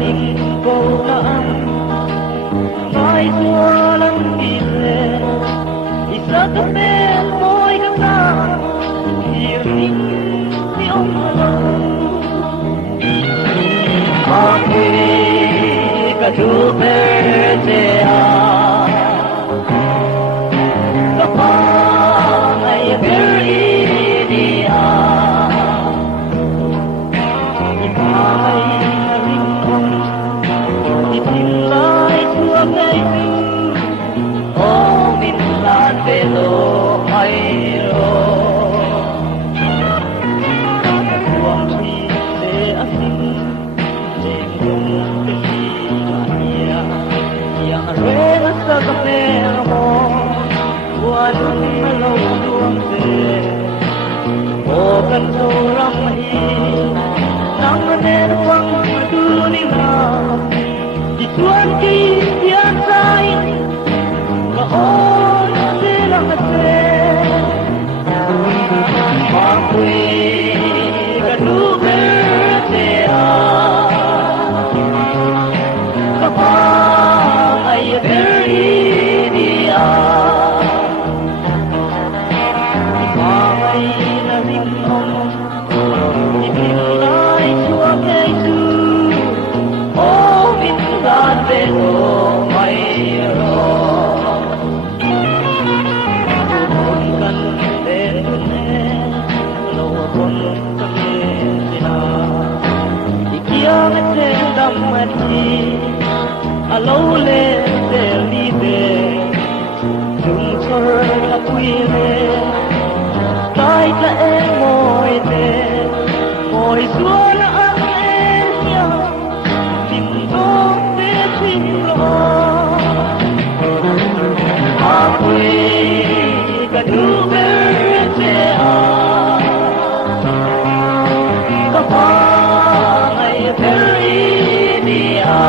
tình cô đã mai xua lắm đi về thì sao có bên môi các ta yêu nín yêu aku kadu berjaya kapai beridia ipai ringkong itilai suagai oh minlan belo airo tuang si se asing yang rela sa kamera mo walang malaw duwang te o kanto ramahi nang manerwang madunina dituan ki yan sain kaon silang ate makuy kanubertea kapai beridia ipai na ringkong itilai suagai su oh minsan belo mayro kan tenune lawakon kamena ikiamet dam mati alo le te li be chung chor la pui le tai ta e moi suo na ang e sia tim do te tim lo a pui ka du be te a ka pa ai beridia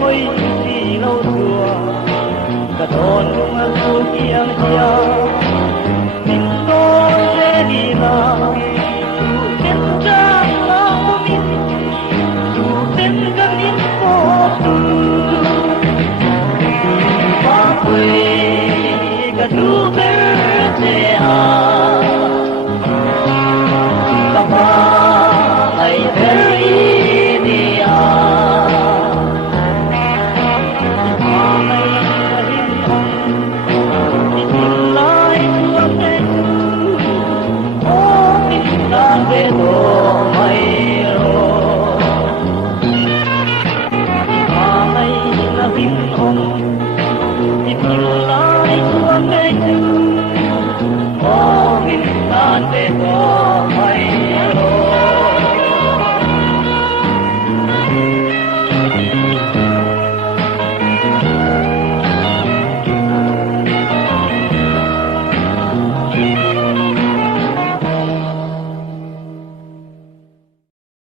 hoi si lâu chùa cả đồn cũng ăn xuống kiêng chia mình có sẽ đi nào đến trang lo mình dù đến gần đến phố ba quê cả đủ berjaya kapai beridia Oh,